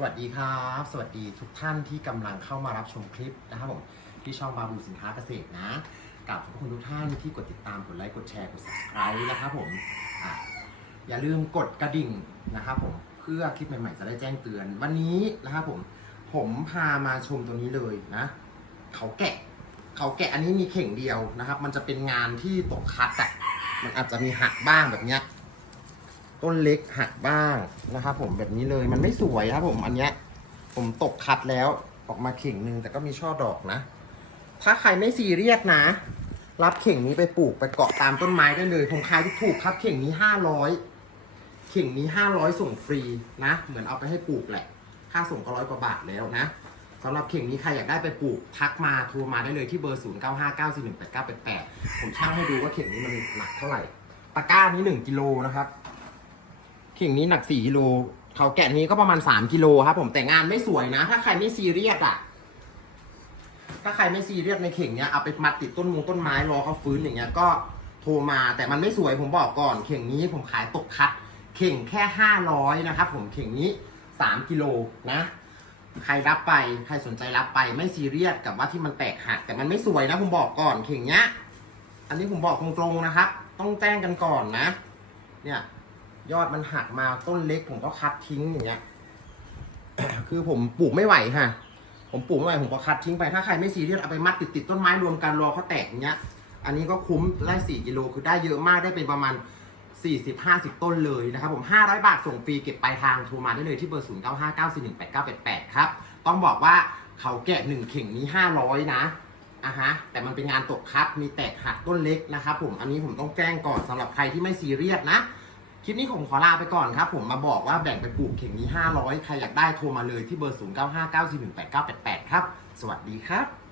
สวัสดีครับ สวัสดีทุกท่านที่กำลังเข้ามารับชมคลิปนะครับผมที่ช่องบาบูสินค้าเกษตรนะกับขอบคุณทุกท่านที่กดติดตามกดไลค์กดแชร์กด subscribe นะครับผมออย่าลืมกดกระดิ่งนะครับผมเพื่อคลิปใหม่ๆจะได้แจ้งเตือน วันนี้นะครับผมผมพามาชมตัวนี้เลยนะ เขาแกะ เขาแกะอันนี้มีเข่งเดียวนะครับ มันจะเป็นงานที่ตกคัดอะมันอาจจะมีหักบ้างแบบเนี้ย ต้นเล็กหักบ้างนะครับผมแบบนี้เลยมันไม่สวยครับผมอันเนี้ย ผมตกคัดแล้วออกมาเข่งหนึ่งแต่ก็มีช่อดอกนะ ถ้าใครไม่ซีเรียสนะ รับเข่งนี้ไปปลูกไปเกาะตามต้นไม้ได้เลยผมขายถูกครับเข่งนี้ห้าร้อยเข่งนี้ห้าร้อยส่งฟรีนะ เหมือนเอาไปให้ปลูกแหละ ค่าส่งก็ร้อยกว่าบาทแล้วนะสำหรับเข่งนี้ใครอยากได้ไปปลูกทักมาโทรมาได้เลยที่เบอร์ 0 9 5 9 4 1 8 9 8 8 ผมช่างให้ดูว่าเข่งนี้มันหนักเท่าไหร่ ตะกร้านี้ 1กิโลนะครับ ข่งนี้หนัก4กิโลเขาแกะนี้ก็ประมาณ3กิโลครับผมแต่งานไม่สวยนะ ถ้าใครไม่ซีเรียสอะ ถ้าใครไม่ซีเรียสในเข่งเนี้ยเอาไปมัดติดต้นมงต้นไม้รอเขาฟื้นอย่างเงี้ยก็โทรมาแต่มันไม่สวยผมบอกก่อน เข่งนี้ผมขายตกคัด เข่งแค่500นะครับผมเข่งนี้3กิโลนะใครรับไปใครสนใจรับไปไม่ซีเรียสกับว่าที่มันแตกหักแต่มันไม่สวยนะผมบอกก่อนเข่งเนี้ย อันนี้ผมบอกตรงๆนะครับ ต้องแจ้งกันก่อนนะ เนี่ย ยอดมันหักมาต้นเล็กผมก็คัดทิ้งอย่างเงี้ย คือผมปลูกไม่ไหวค่ะ ผมปลูกไม่ไหวผมก็คัดทิ้งไป ถ้าใครไม่ซีเรียสเอาไปมัดติดติดต้นไม้รวมกันรอเขาแตกอย่างเงี้ย อันนี้ก็คุ้มได้4กิโลคือได้เยอะมากได้เป็นประมาณ40-50 ต้นเลยนะครับผม 500 บาทส่งฟรีเก็บปลายทางโทรมาได้เลยที่เบอร์ 0 9 5 9 4 1 8 9 8 8 ครับ ต้องบอกว่าเขาแกะหนึ่งเข่งนี้ 500 นะอะฮะ แต่มันเป็นงานตกคัดมีแตกหักต้นเล็กนะครับผม อันนี้ผมต้องแจ้งก่อนสำหรับใครที่ไม่ซีเรียสนะ คลิปนี้ผมขอลาไปก่อนครับ ผมมาบอกว่าแบ่งไปปลูกเข่งนี้ 500 ใครอยากได้โทรมาเลยที่เบอร์ 0 9 5 9 4 1 8 9 8 8 ครับ สวัสดีครับ